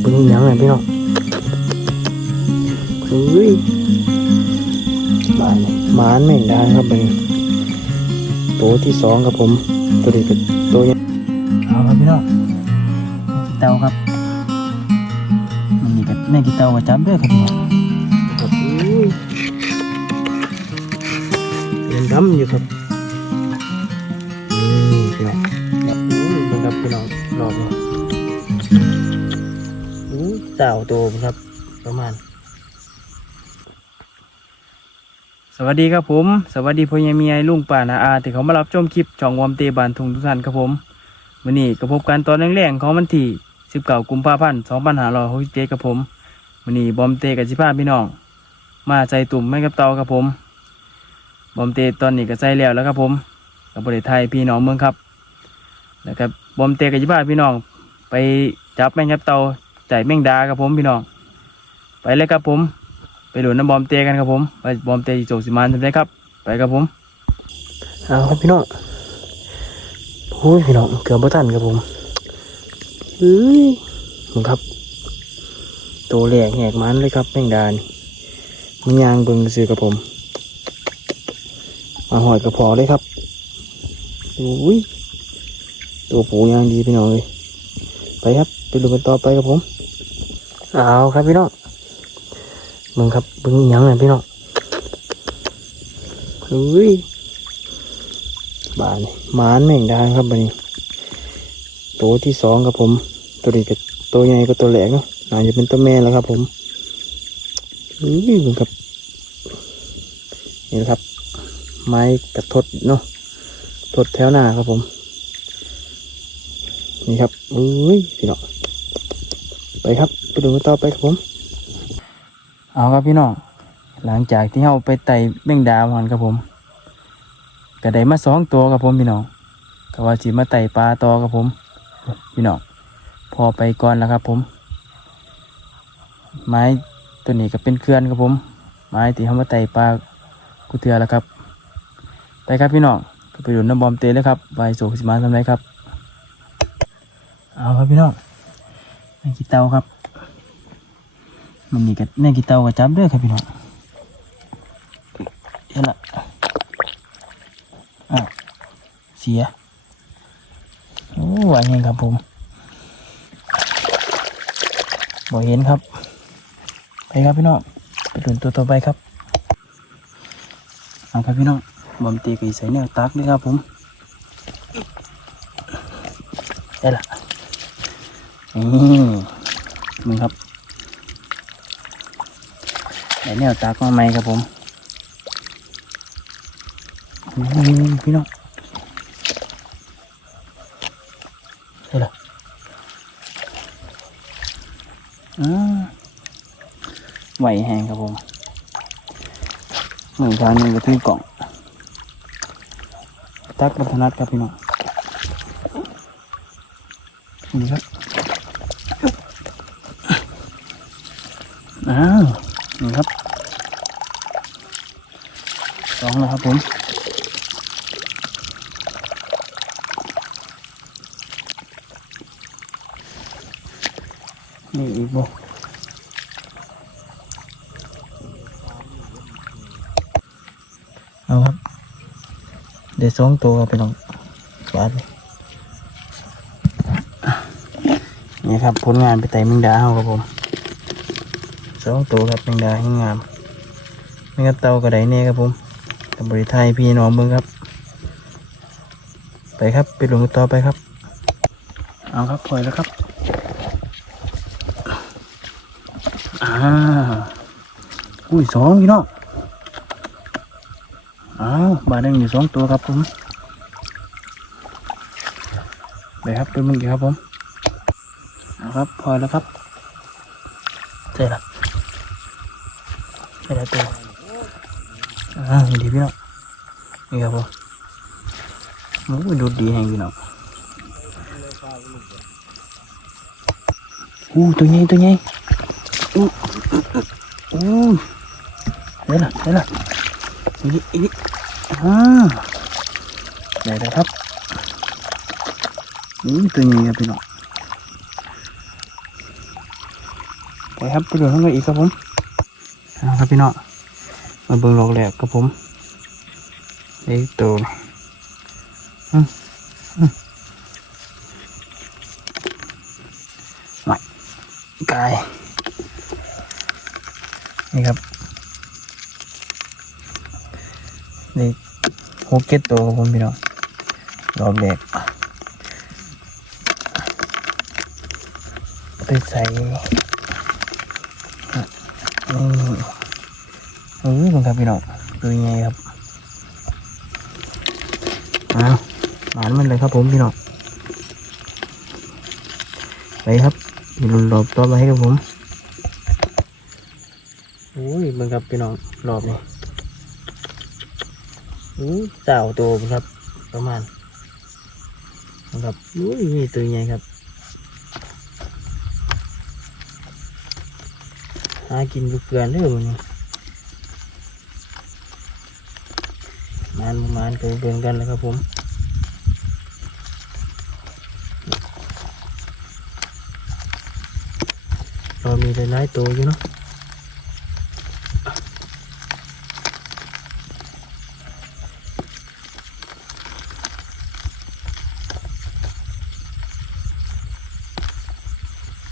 เบิ่งหยังไงพี่น้องเฮ้ยหมานหมานแม่งได้ครับเป็นตัวที่สองครับผม ตัวนี้เป็นตัวยังเอาครับพี่น้องเตาครับมันนี่ก็แม่กี่เตาก็จับด้วยครับพี่น้องครับอุ้ยยังดำอยู่ครับนี่พี่น้องอุ้ยมันครับพี่น้องรอบนี้ อู้เต่าโตครับ ประมาณ สวัสดีครับผม สวัสดีพ่อใหญ่เมียลุงป่านาอาที่เขามารับชมคลิปช่องวอมเตบานทุงทุกท่านครับผมวันนี้ก็พบกันตอนแรงๆของวันที่19กุมภาพันธ์2567ครับผมวันนี้บอมเตกับสิพาพี่น้อง มาใส่ตุ่มไม่กับเตาครับผม บอมเตตอนนี้ก็ใส่แล้วแล้วครับผมกับบริไทยพี่น้องเมืองครับแล้วก็บอมเตกับสิพาพี่น้อง ไปจับแมงครับเตา ใจแมงดาครับผมพี่น้อง ไปเลยครับผม ไปดูน้ำบอมเตะกันครับผมไปบอมเตะโจกสิมานทำได้ครับ ไปครับผมเอาครับพี่น้องโอ้ยพี่น้องเกือบบ่ทันครับผมเฮ้ยผมครับตัวแหลกแหกมันเลยครับแมงดานี่มันยางเบิงซื้อกับผม มาหอยกระพอเลยครับโอ้ยตัวผูยางดีพี่น้องเลยไปครับไปดูกันต่อไปครับผม เอาครับพี่น้องมึงครับเบึงยังไงพี่น้องเฮ้ยบานนี่หมานแม่งดาครับบันนี้ ตัวที่สองครับผม ตัวนี้ก็ตัวใหญ่ก็ตัวแหลกเนาะน่าจะเป็นตัวแม่แล้วครับ ผมเฮ้ยมึงครับนี่ครับ ไม้กระทดเนาะทดแถวหน้าครับผม นี่ครับเอ้ยพี่น้อง ไปครับไปดูกันต่อไปครับผม เอาครับพี่น้องหลังจากที่เราไปไต่แมงดามันครับผมก็ได้มาสองตัวครับผมพี่น้องก็ว่าสิมาไต่ปลาต่อครับผม พี่น้องพอไปก่อนแล้วครับผม ไม้ตัวนี้ก็เป็นเคลื่อนครับผม ไม้ที่เขามาไต่ปลากุเทือแล้วครับไปครับพี่น้องไปดูน้ำบอมเตะเลยครับใบโศกสิมาทำไรครับ เอาครับพี่น้อง แม่กีเตาครับ มันนี่กับแม่กีเตาก็จับด้วยครับพี่น้องเห็นละอ้าวเสียโอ้ไหวเองครับผมบ่เห็นครับ ไปครับพี่น้องไปดูตัวต่อไปครับเอาครับพี่น้องบอมตีกับใส่แนวตักด้วยครับผมได้ละ นี่มึงครับได้แนวตากมาใหม่ครับผมพี่น้องได้ละอ่ไหวแหงครับผมหนึ่งทางหนึ่งก็ถือกล่องตักบัถนัดครับพี่น้องนี่ครับ อ้าวนี่ครับสองแล้วครับผม นี่อีกบ่เอาครับ เดี๋ยวสองตัวไปลองสวัสดีนี่ครับผลงานไปไต่แมงดาเอาครับผมสองตัวครับแมงดาให้งามแมงกะเตากระไดเน่ครับผมกับบริไทยพี่น้องเบิ้งครับ ไปครับไปลงกันต่อไปครับ เอาครับปล่อยแล้วครับอ่า อุ้ยสองพี่น้องอ้าวบาดแดงอยู่สองตัวครับผมไปครับไปมึงกี่ครับผมเอาครับพอแล้วครับเสร็จแล้วไม่ได้ตัวอ่านี่ดีพี่น้องนี่ครับผมโอ้ยดูดีแห่งพี่น้องอู้ตัวใหญ่ตัวใหญ่อู้อู้ยว น่ะเดี๋ยวนะอีกนิดอีกนิดอ่าได้แล้วครับอู้ตัวใหญ่ครับพี่น้องไปครับไปดูข้างในอีกครับผมเอาครับพี่น้องมาเบิ่งหลอกแหลกครับผมไอ้ตัวนี่อืมอืมไม่นี่ครับนี่ หกเก็ตตัวครับผมพี่น้องหลอกแหลกไปใส่นี่เออผมครับพี่น้องดูยังไงครับอ้าวหมานมันเลยครับผมพี่น้องไปครับมีหลุนหลบตัวไปครับผมโอ้ยมึงครับพี่น้องรอบนี้ อู้เต่าโตครับ ประมาณนะครับอุ้ยนี่ตัวใหญ่ครับ หากินลูกเกลือนเด้อมันมานมานก็เบิ่งกันแล้วครับผมเรามีหลายๆตัวอยู่เนาะ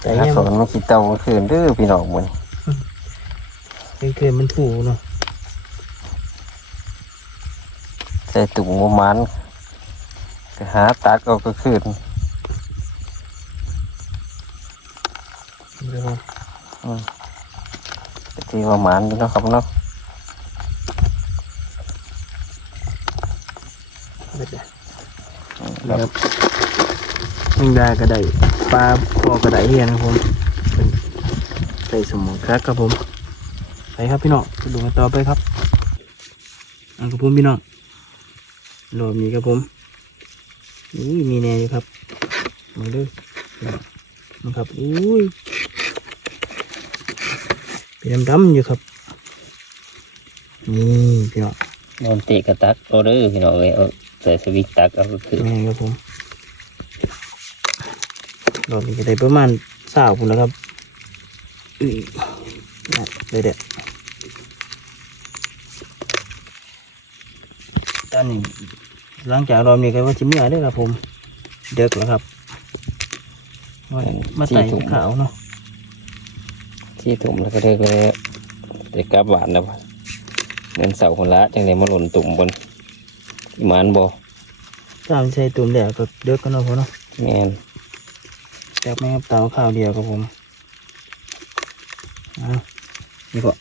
แต่ ถ้า ยังสอนมาคิดเตาเมื่อคืนเด้อพี่น้องมันเคยๆมันถูเนาะใส่ตุ่มประมาณก็หาตักเอาก็คืนเดี๋ยวที่ประมาณนี้เนาะครับเนาะเดี๋ยวเดี๋ยวครับมิงดากระไดปลาคอกระไดเฮียนะครับผมเป็น ใส่สมองครับครับผม ไปครับพี่น้องไปดูกันต่อไปครับเอาครับผมพี่น้องรอบนี้ครับผมอุ้ยมีแน่อยู่ครับมาเด้อพี่น้องมาครับอุ้ยเป็นดำๆอยู่ครับนี่พี่น้องโดนเตะกระตักเอาเด้อพี่น้องเลยเอาใส่สวิตช์ตักเอาก็คือแม่ครับผมรอบนี้ก็ได้ประมาณสาวพุ่นแล้วครับอุ้ยน่ะ เด็ดๆตอนนี้หลังจากรอบนี้ก็ว่าชิมเมื่อได้อครับผม เด็กแล้วครับว่ามาไต่ขาวเนาะที่ตุ่มแล้วก็เด้อก็เลยแต่กลับหวานแล้วเงินเสาคนละจังไดมาหล่นตุ่มบนอีหมานบ่ตามใส่ตุ่มแดดก็เด็กกันเนาะพ่อเนาะแม่นแซ่บไหมครับเตาข้าวเดียวครับผมอ่า นี่ก็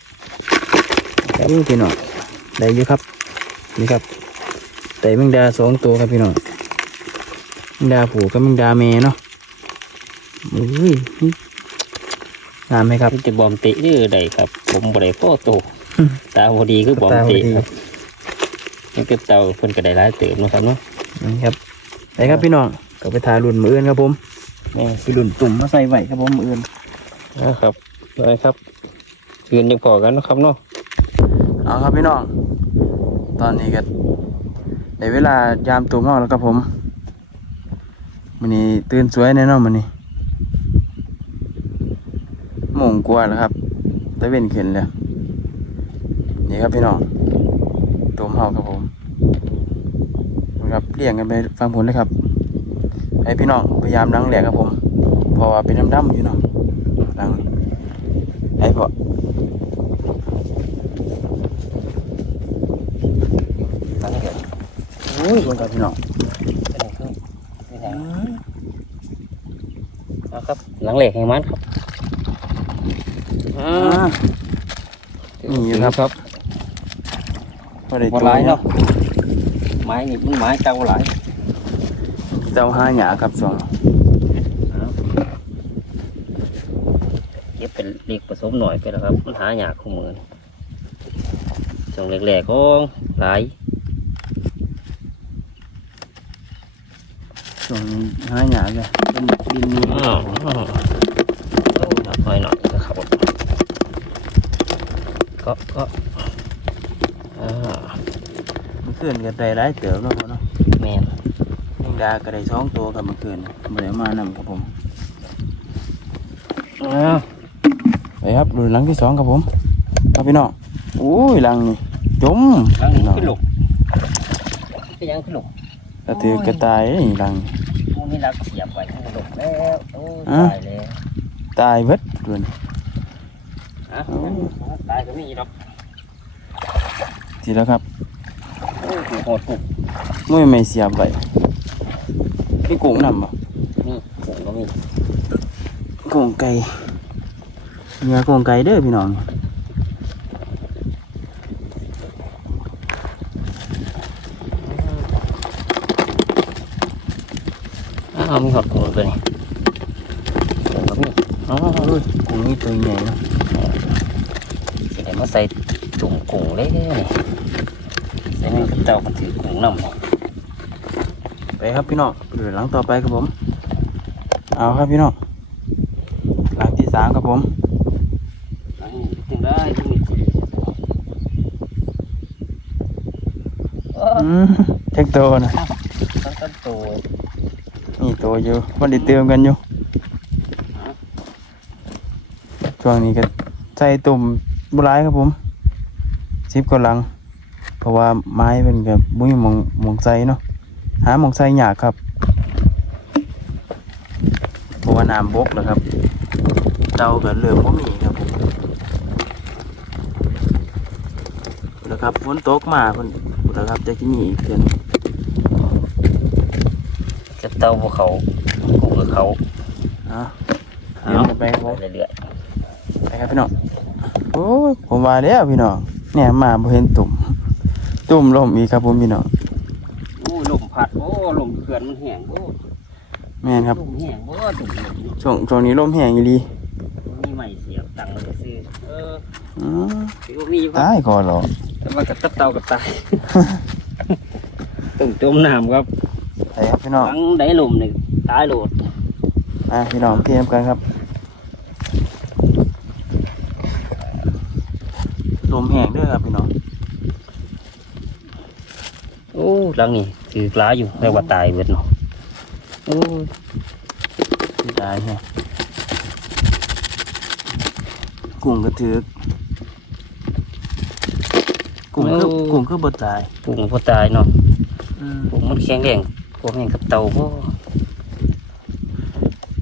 แซ่บพี่น้องได้เยอะครับ นี่ครับ แต่แมงดาสองตัวครับพี่น้องแมงดาผูกับแมงดาเมเนาะอุ้ยงามไหมครับมันจะบอมเตะเด้อได้ครับ ผมบ่ได้โป้โตตาบ่ดีคือบอมเตะตาบ่ดีครับนี่ก็เตาเพิ่นก็ได้หลายเติมเนาะครับเนาะนี่ครับไปครับพี่น้องก็ไปทารุ่นมืออื่นครับผมแม่ไปรุ่นตุ่มมาใส่ไว้ครับผมมืออื่นนะครับได้ครับ คืนยังพอกันนะครับเนาะเอาครับพี่น้อง ตอนนี้ก็ในเวลายามตุ่มเฮาแล้วครับผมมันนี้ตื่นสวยแน่นอนมันนี้โมงกว่าแล้วครับตะเว้นขึ้นแล้วนี่ครับพี่น้องตุ่มเฮาครับผมนะครับเลี้ยงกันไปฟังผลเลยครับให้พี่น้องพยายามล้างแหลกครับผมเพราะว่าเป็นดำๆอยู่เนาะล้างให้พอล้างแหลกโอุ้ยเบิ่งครับพี่น้องเอาครับ หลังเหล็กแห่งมันครับอ่านี่อยู่ครับครับบ่ไหลเนาะไม้นี่มันไม้เก่าไหลเจ้าห้าหยาครับสองเก็บเป็นเล็กผสมหน่อยไปแล้วครับมันหาหยาคู่มือนี่ช่วงแรกๆก็ไหลายสองห้าหยาเลยเป็นดินนี่อ้าวอ้าวโอ้หนักหน่อยหน่อยนะครับก็ก็อ่ามันขึ้นกันได้หลายเติบแล้วพ่อเนาะแม่นแมงดาก็ได้สองตัวครับเมื่อคืนบ่ได้มานำครับผมอ้าวครับดูหลังที่สองครับผมครับพี่น้องโอ้ยหลังนี่จมลังนี้พี่น้องขึ้นหลกก็ยังขึ้นหลก กระตือกระตายนี่หลังมูนี่รักเสียบไว้ขึ้นหลกแล้วโอ้ยอะตายแล้วตายเบิดดูนี่อะตายก็มีหรอกทีแล้วครับโอ้ยโหดกุกมุ้ยไม่เสียบไว้นี่กุ้งนำบ่นี่ผมก็มีกุ้งไก่เนื้อกุ้งไก่เด้อพี่น้อง อ้าวมีหอดกุ้งตัวนี้ผมก็มีอ๋อโอ้ยกุ้งนี่ตัวใหญ่เนาะสิได้มาใส่ตุ่มกุ้งเลยนี่ใส่เงินกับเจ้ามันถือกุ้งน้ำนี่ไปครับพี่น้องดูหลังต่อไปครับผม เอาครับพี่น้องหลังที่สามครับผมอันนี้ถึงได้ที่มีจีอืมเช็คโตนะต้นต้นตัว นี่โตอยู่วันได้เติมกันอยู่ช่วงนี้ก็ใส่ตุ่มบุร้ายครับผมซิบกว่าลัง เพราะว่าไม้เป็นกับบุ้ยมองมองใส่เนาะหามองใส่ยากครับเพราะว่าน้ำบกแล้วครับเตาก็เริ่มบ่มีครับผมแล้วครับฝนตกมาเพิ่นแล้วครับจะกินอีกเดือน เต้าพวกเขากุ้งกับเขาอะเอา เดี๋ยวจะไปครับผมไปเรื่อยไปครับพี่น้องโอ้ยผมว่าแล้วพี่น้องเนี่ยมาบ่เห็นตุ่ม ตุ่มลมอีกครับผมพี่น้องๆโอ้ยลมพัดโอ้ลมเขื่อนมันแห้งโอ้แม่นครับลมแห้งโอ้ตุ่มช่วงช่วงนี้ลมแห้งอีหลีมีใหม่เสียบตังค์มาซื้อเอออืมถือว่ามีอยู่ครับตายก่อนเหรอแต่ว่ากับตับเตากับตายตุ่มจมน้ำครับ ไปครับพี่น้องฟังได้ลมนี่ตายโหลดอะพี่น้องเตรียมกันครับลมแห้งเด้วยครับพี่น้องโอ้หลังนี่ถือกล้าอยู่แต่ว่าตายเบิดเนาะโอ้ยที่ตายแฮะกุ้งกระถือกกุ้งคือกุ้งคือบ่ตายปุ่งพอตายเนาะอืมปุ่งมันแข็งแรง พวกแม่งกับเตาบ่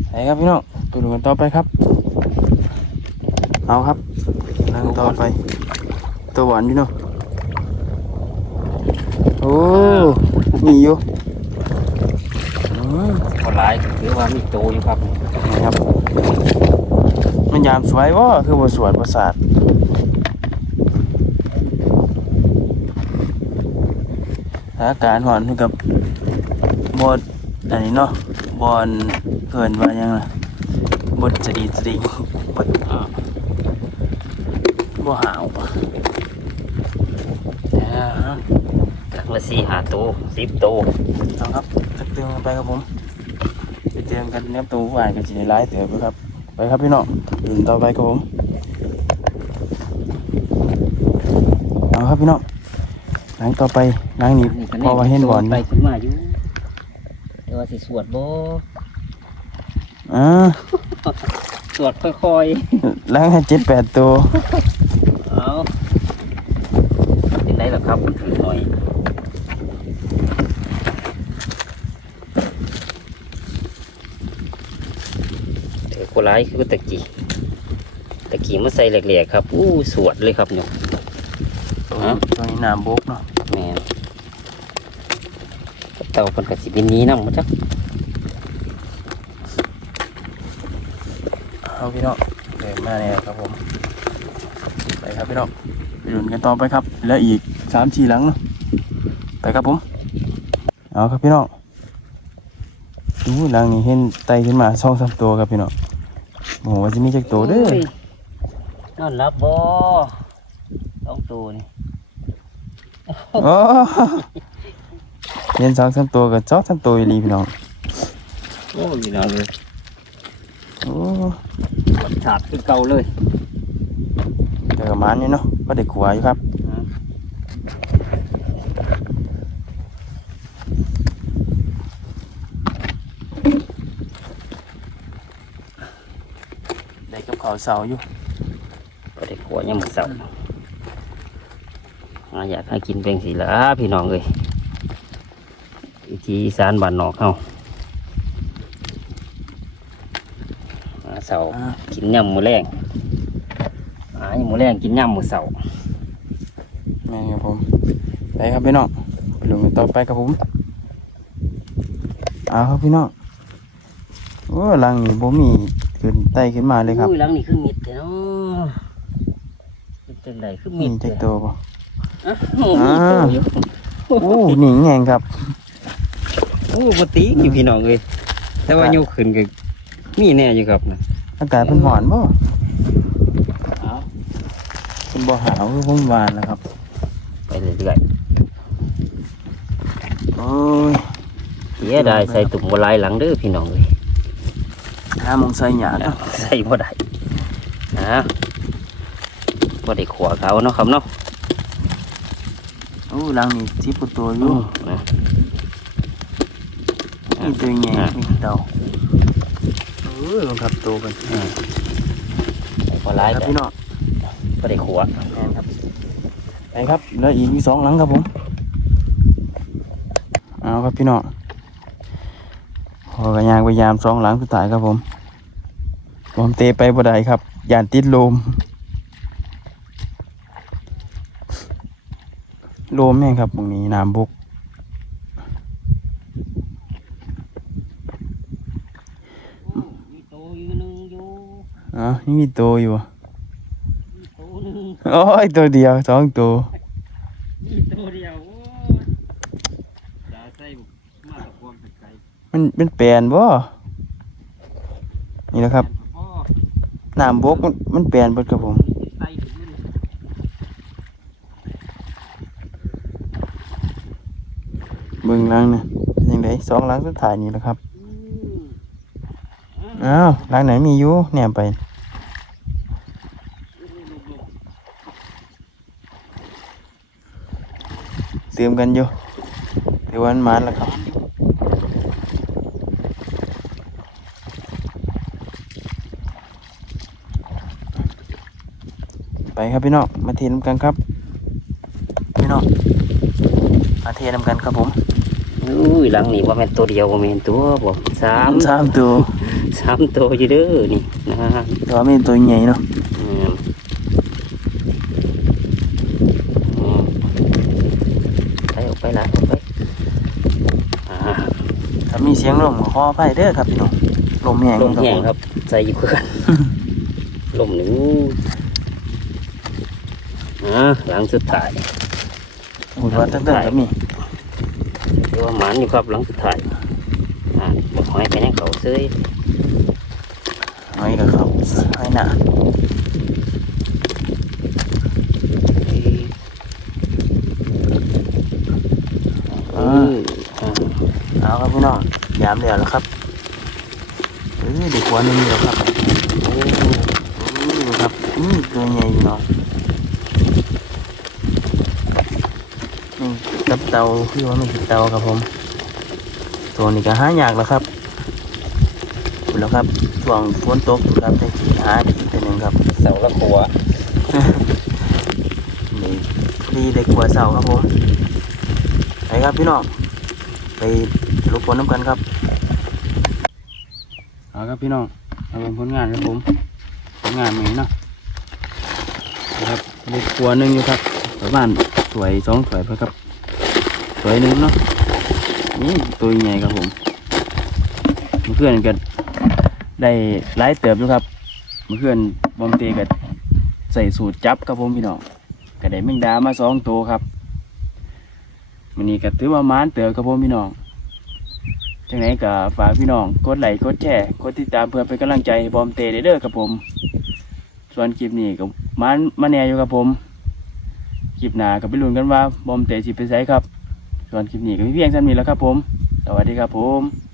ไปครับพี่น้องไปดูกันต่อไปครับ เอาครับนั่งต่อไปตัวหวานพี่น้องโอ้มีอยู่อืมพอหลายก็คือว่ามีโตอยู่ครับนี่ครับ มันยามสวยวะคือบ่สวยประสาทสถานการณ์หอนคือกับ บอดอันนี้เนาะบอลเกินว่าหยังล่ะบดสะดีสะดีบดอ่าบ่หาวปะอ่าหลังละสี่ห้าโตสิบโตเอาครับตักเตือนกันไปครับผมไปเตือนกันเนี้ยตัวฝ่ายกันจะได้ร้ายเตือนไปครับ ไปครับพี่น้องอื่นต่อไปครับผมเอาครับพี่น้องหลังต่อไปหลังนี้พอว่าเห็นบอลไปขึ้นมาอยู่ แต่ว่าสิสวดบ่อ่าสวดค่อยหลังให้เจ็ดแปดตัวๆเอาเป็นไรล่ะครับถือหน่อยเถือคนร้ายคือตะกี้ตะกี้มาใส่เหล็กๆครับ อู้สวดเลยครับเนี่ยฮะตัวนี้น้ำบกเนาะแม่นเต่าเป็นกระสิบินนี้นั่งมาจักเอาพี่น้องเดินมาเนี่ยครับผมไปครับพี่น้องไปดูกันต่อไปครับ แล้วอีกสามสี่หลังเนาะไปครับผมเอาครับพี่น้องดูหลังนี้เห็นไตขึ้นมาสองสามตัวครับพี่น้องโอ้โหว่าจะมีจักตัวเด้อโยนอนรับบ่ต้องตัวนี่โอ้ เห็นสองสามตัวกับสองสามตัวอีหลีพี่น้องโอ้ยนอนเลยโอ้รสชาติคือเก่าเลยแต่กับมันนี่เนาะก็เด็กขัวอยู่ครับได้กับข้าวเสาอยู่ก็ได้ขวยังมือเสาหาอยากให้กินเป็นสิละพี่น้องเลย วิธีอีสานบ้านนอกเฮาหาเสาอ่ากินย่ำมือแรงหามือแรงกินย่ำมือเสาแม่นครับผมไปครับพี่น้องไปลงกันต่อไปครับผมเอาครับพี่น้องโอ้หลังนี่บ่มีขึ้นไต่ขึ้นมาเลยครับอุ้ยหลังนี่คือมิดเนาะเป็นจังไดคือมิมีดจักเด้อตัวบ่อะโอ้โหมีตัวอยู่โอ้หนิงแงงครับโอ้ปกติอยู่พี่น้องเลยแต่ว่าโยกขึ้นก็มีแน่อยู่ครับนะอากาศเป็นหวานบ่เอาเป็นบ่หาวคือผมหวานแล้วครับ ไปเรื่อยโอ้ยๆเสียได้ใส่ตุ่มบหลายหลังเด้อพี่น้องเลยหาหมองใส่หยาเนาะใส่บ่ได้นะบ่ได้ขวเขาเนาะครับเนาะโอ้หลังนี่สิบกว่าตัวออืยู่มนะ มีตัวใหญ่อะมีเต่าเออลองทับตัวกันอืมใส่บ่หลายครับแต่พี่น้องบ่ได้ขวแม่นครับไปครับแล้วอีกมีสองหลังครับผมเอาครับพี่น้องพอกระยางพยายามสองหลังสุดท้ายครับผมผมเตะไปบ่ได้ครับยานติดลมลมแม่งครับตรงนี้น้ำบุก มีโตอยู่นึงอยู่ อ๋อยังมีตัวอยู่อะมีโตนึงโอ้ยตัวเดียวสองตัวมีโตเดียวโอ้ยดาใส่มาตะความไกลมันเป็นแปลนบ่นี่แหละครับพ่อน้ำบกมันมันแปลนเบิดครับผมใส่ถึงมันเบิ่งหลังนะเป็นยังไงสองหลังสุดท้ายนี่แหละครับอืมอ้าวหลังไหนมีอยู่แหนมไป เติมกันอยู่เดี๋ยววันมานแล้วครับไปครับพี่น้องมาเทน้ำกันครับ พี่น้องมาเทน้ำกันครับผมอุ้ยหลังนี่ว่าแม่นตัวเดียวว่าแม่นตัวบ่สามสามตัวสามตัวอยู่เด้อนี่นะฮะแต่ว่าไม่ตัวใหญ่เนาะ อืมอืมไปออกไปหลายออกไปอ่า ถ้ามีเสียงลมก็ขออภัยเด้อครับพี่น้องลมแห้งลมแห้งผมครับ ใจอยู่คือกันลมหนึ่งอ่าหลังสุดท้ายหุ่นว่าตั้งแต่ก็มีเรียกว่าหมันอยู่ครับหลังสุดท้ายอ่าบอกหอยไปให้เขาซื้อหอยกับเขาหอยหนาเอออ่าเอาครับพี่น้อง ยามเดียวแล้วครับเออเด็กหัวนี่มีแล้วครับโอ้เออครับนี่ตัวใหญ่อยู่เนาะนี่กับเตาคือว่ามันคือเตาครับผม ตัวนี้ก็หายากแล้วครับดูแล้วครับช่วงฝนตกครับได้สีหาอีกตัวหนึ่งครับเสาละขัวนี่ดีเด็กหัวเสาครับผมไปครับพี่น้องไปรบกวนน้ำกันครับเอา ครับพี่น้องเอาเป็นผลงานครับผมผลงานนี้เนาะนะครับเด็กหัวหนึ่งอยู่ครับประมาณสวยสองสวยเพื่อครับ สวยหนึ่งเนาะนี่ตัวใหญ่ครับผมเพื่อนกันได้ไล่เติบอยู่ครับเพื่อนบอมเตกันใส่สูตรจับครับผมพี่น้องก็ได้แมงดามาสองตัวครับวันนี้ก็ถือว่ามานเต๋อครับผมพี่น้อง จังไหนก็ฝากพี่น้องกดไลค์กดแชร์กดติดตามเพื่อเป็นกำลังใจให้บอมเตเด้อครับผม ส่วนคลิปนี้ก็มันมาแน่อยู่กับผมคลิปหน้าก็ไปลุ้นกันว่าบอมเตสิไปไสครับ ส่วนคลิปนี้ก็มีเพียงเท่านี้แล้วครับผม สวัสดีครับผม